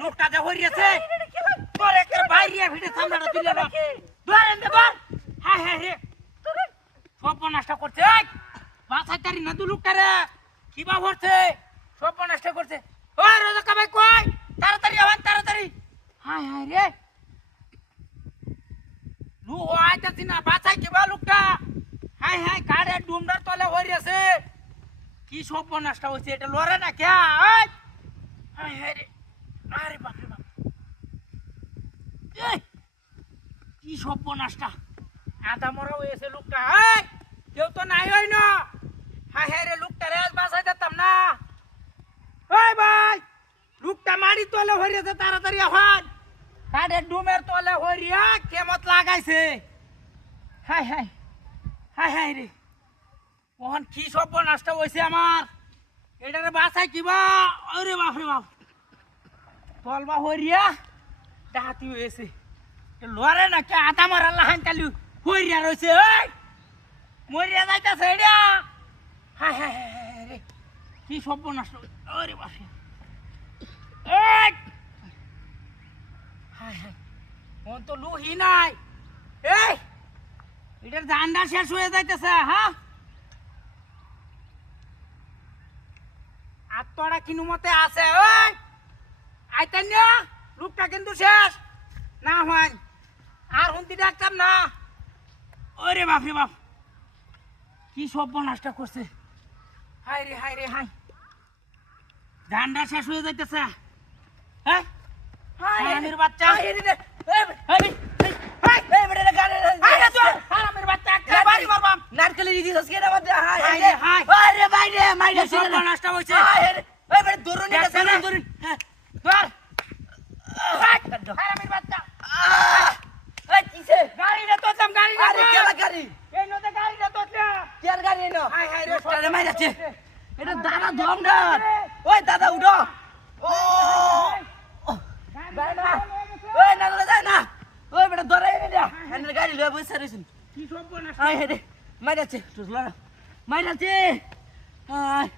লোকটা যা হইছে তোর একটা বাইরে ভিড়ে সামনাটা তুলে না ধরেন দে বল হ্যাঁ হ্যাঁ রে তোর সব নষ্ট করছে বাসায় তারি না তুই লোকটা রে কি বা হচ্ছে সব নষ্ট করছে ওই রোজা ভাই কই তাড়াতাড়ি আবার তাড়াতাড়ি হ্যাঁ হ্যাঁ রে লু আইতাছি না বাসায় কি বা লোকটা হ্যাঁ হ্যাঁ কারে ডুমডার তলে হইছে কি সব নষ্ট হইছে এটা লরে না কে ওই হ্যাঁ হ্যাঁ রে আরে বাপ রে বাপ কি সর্বনাশটা আধা মরা হয়েছে লোকটা কেউ তো নাই হয় না হ্যাঁ হ্যাঁ রে লোকটা রে বাসায় যেতাম না ওই ভাই লোকটা মারি তলে হরিয়েছে তাড়াতাড়ি এখন কাঠের ডুমের তলে হরিয়া কেমত লাগাইছে হ্যাঁ হ্যাঁ হ্যাঁ হ্যাঁ রে মোহন কি সর্বনাশটা হয়েছে আমার এটারে বাসায় কিবা ওরে বাপ রে বাপ তলবা হরিয়া ডাহাতি হয়েছে লড়ে না কে আধা মারা লাহান কালি হরিয়া রয়েছে ওই মরিয়া যাইতেছে এটা হ্যাঁ হ্যাঁ হ্যাঁ রে কি সর্বনাশ ওরে বাপরে হ্যাঁ হ্যাঁ ওন তো লুহি নাই এই এটার জানডা শেষ হয়ে যাইতেছে হ্যাঁ আর তোরা কিনু মতে আছে ওই আইতেন না লোকটা কিন্তু শেষ না হয় আর হুন্তি ডাকতাম না ওরে বাপ রে বাপ কি সর্বনাশটা করছে হাই রে হাই ধানটা শেষ হয়ে যাইতেছে হ্যাঁ হারামির বাচ্চা নারকেলের দিছস কেন আমাদের হাই হাই আরে বাইরে মাইরে সর্বনাশটা হইছে এই বড় দরুন এটা দরুন ধর হারামির বাচ্চা এই কিসে গাড়িটা তো যাম গাড়ি আরে কেলা গাড়ি এই নতে গাড়িটা তো না কেন গাড়ি এনো হাই হাই রে সরে মাই যাচ্ছে এটা দাদা ধমডা ওই দাদা উঠো ও যাই না ওই না যাই না ওই বড় ধরে এনে হ্যান্ডেল গাড়ি লয়ে বসে রইছেন কি সব না হাই রে মাই যাচ্ছে তুই মাই যাচ্ছে হাই